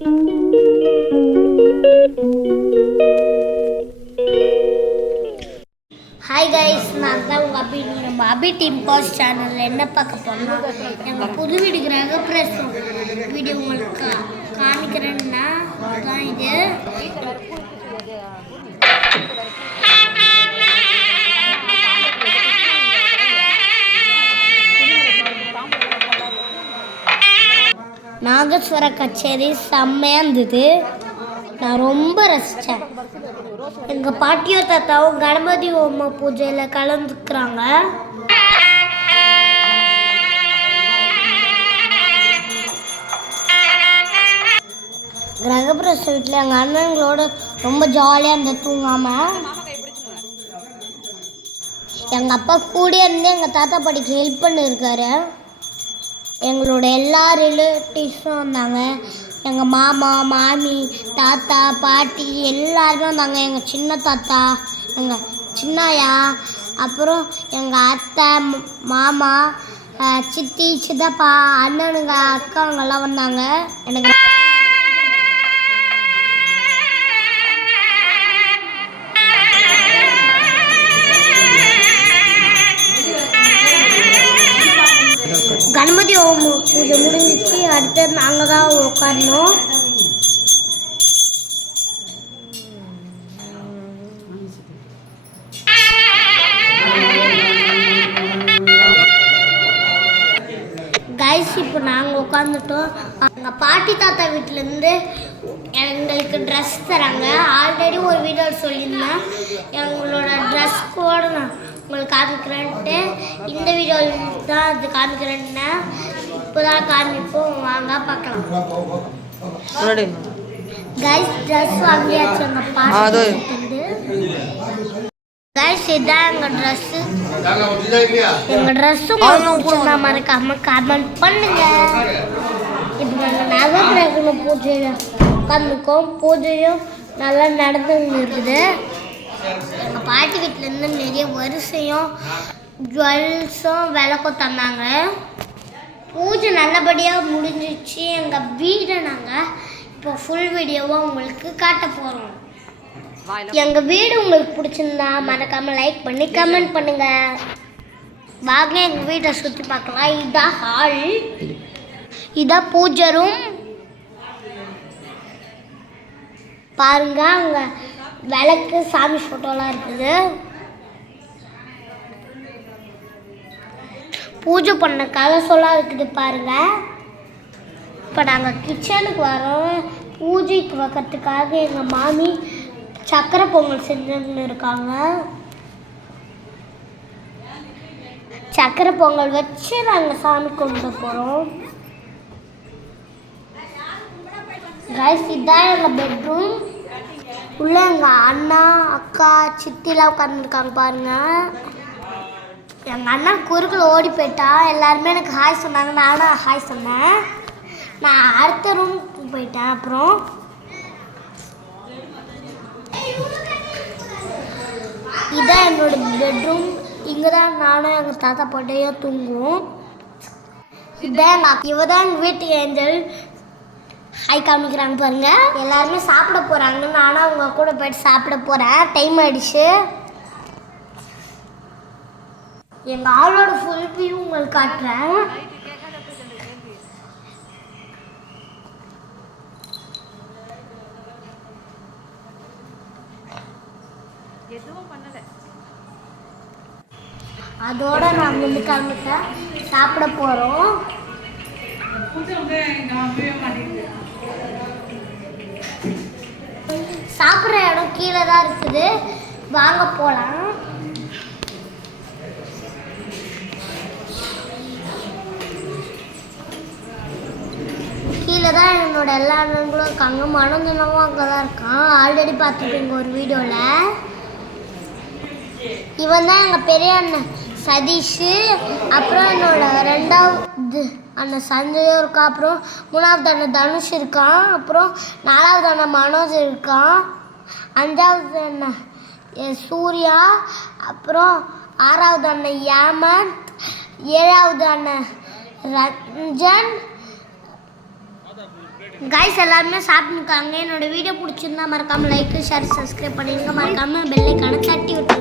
Hi guys, நான் தான் உங்கள் அபி. நம்ம அபி டீம் பாஸ் சேனலில் என்ன பார்க்க போனால் எங்கள் புது வீடு கிரகப்பிரவேசம் வீடியோ உங்களுக்கு காமிக்கிறேன்னா தான் இது. நாகஸ்வர கச்சேரி செம்மையாக இருந்தது. நான் ரொம்ப ரசித்தேன். எங்கள் பாட்டியோ தாத்தாவும் கணபதி ஹோம பூஜையில் கலந்துக்கிறாங்க. கிரகப்பிரவேச வீட்டில் எங்கள் அண்ணங்களோட ரொம்ப ஜாலியாக இருந்த தூங்காமல். எங்கள் அப்பா கூட இருந்து எங்கள் தாத்தா பாட்டிக்கு ஹெல்ப் பண்ணியிருக்காரு. எங்களோட எல்லா ரிலேட்டிவ்ஸும் வந்தாங்க. எங்கள் மாமா, மாமி, தாத்தா, பாட்டி எல்லாருமே வந்தாங்க. எங்கள் சின்ன தாத்தா, எங்கள் சின்னாயா, அப்புறம் எங்கள் அத்தை, மாமா, சித்தி, சித்தப்பா, அண்ணனுங்க, அக்காவங்கெல்லாம் வந்தாங்க. எனக்கு கணபதி ஹோம பூஜை முடிஞ்சிச்சு. அடுத்து நாங்கள் தான் உட்காரணும். கைஸ், இப்போ நாங்கள் உட்காந்துட்டோம். எங்கள் பாட்டி தாத்தா வீட்டிலேருந்து எங்களுக்கு ட்ரெஸ் தராங்க. ஆல்ரெடி ஒரு வீடியோ சொல்லியிருந்தேன். எங்களோட ட்ரெஸ் கோடு நான் உங்களுக்கு காமிக்கிறேன்ட்டு இந்த வீடியோவில் தான் அது காமிக்கிறேன்னா இப்போ தான் காமிப்போம். வாங்க பார்க்கலாம். கைஸ், ட்ரெஸ் வாங்கியாச்சு எங்கள் பாட்டி. கைஸ், இதுதான் எங்கள் ட்ரெஸ்ஸு. எங்கள் ட்ரெஸ்ஸு பிடிச்சிருந்தா மறக்காம கமெண்ட் பண்ணுங்க. இப்போ நாங்கள் நவகிரக பூஜையில் உட்காந்துருக்கோம். பூஜையும் நல்லா நடந்துன்னு இருக்குது. எங்கள் பாட்டி வீட்டிலேருந்து நிறைய வரிசையும் ஜுவல்ஸும் விளக்கும் தந்தாங்க. பூஜை நல்லபடியாக முடிஞ்சிச்சு. எங்கள் வீடை நாங்கள் இப்போ ஃபுல் வீடியோவாக உங்களுக்கு காட்ட போகிறோம். எங்கள் வீடு உங்களுக்கு பிடிச்சிருந்தா மறக்காமல் லைக் பண்ணி கமெண்ட் பண்ணுங்கள். வாங்க எங்கள் வீட்டை சுற்றி பார்க்கலாம். இதான் ஹால், இதான் பூஜை ரூம். பாருங்க, அங்கே விளக்கு, சாமி ஃபோட்டோலாம் இருக்குது. பூஜை பண்ண கலசம்லாம் இருக்குது பாருங்க. இப்போ நாங்கள் கிச்சனுக்கு வரோம். பூஜைக்கு வைக்கிறதுக்காக எங்கள் மாமி சக்கரை பொங்கல் செஞ்சுன்னு இருக்காங்க. சக்கரை பொங்கல் வச்சு நாங்கள் சாமி கொண்டு போகிறோம். கைஸ், இதுதான் எங்கள் பெட்ரூம். உள்ளே எங்கள் அண்ணா, அக்கா, சித்திலாம் உட்காந்துருக்காங்க பாருங்க. எங்கள் அண்ணா குறுக்கில் ஓடி போயிட்டா. எல்லாருமே எனக்கு ஹாய் சொன்னாங்க. நானும் ஹாய் சொன்னேன். நான் அடுத்த ரூமுக்கு போயிட்டேன். அப்புறம் இதான் என்னோட பெட்ரூம். இங்கே தான் நானும் எங்கள் தாத்தா பாட்டையும் தூங்குவோம். இதான் இவ தான் எங்கள் வீட்டு ஏஞ்சல். ஹாய் காமிக்கிறாங்க பாருங்க. எல்லாருமே சாப்பிட போகிறாங்க. நானும் அவங்க கூட போயிட்டு சாப்பிட போகிறேன். டைம் ஆயிடுச்சு. எங்கள் ஆளோட ஃபுல் வியூ உங்களுக்கு காட்டுறேன். அதோட நாங்கள் வந்து கிளம்பிட்டேன். சாப்பிட போகிறோம். சாப்பிட்ற இடம் கீழே தான் இருக்குது. வாங்க போகலாம். கீழே தான் என்னோட எல்லா அண்ணன்களும் இருக்காங்க. மனோஜனமும் அங்கே தான் இருக்கான். ஆல்ரெடி பார்த்துருப்பீங்க ஒரு வீடியோவில். இவன் தான் எங்கள் பெரிய அண்ணன் சதீஷு. அப்புறம் என்னோட ரெண்டாவது அண்ணன் சஞ்சயும் இருக்கான். அப்புறம் மூணாவது அண்ணன் தனுஷ் இருக்கான். அப்புறம் நாலாவது அண்ணன் மனோஜ் இருக்கான். அஞ்சாவது அண்ணன் சூர்யா. அப்புறம் ஆறாவது அண்ணன் ஏமந்த். ஏழாவது அண்ணன் ரஞ்சன். கைஸ் எல்லாருமே சாப்பிட்டுருக்காங்க. என்னோட வீடியோ பிடிச்சிருந்தா மறக்காமல் லைக் ஷேர் சப்ஸ்கிரைப் பண்ணிடுங்க. மறக்காமல் பெல் ஐக்கானை தட்டி விட்டுருங்க.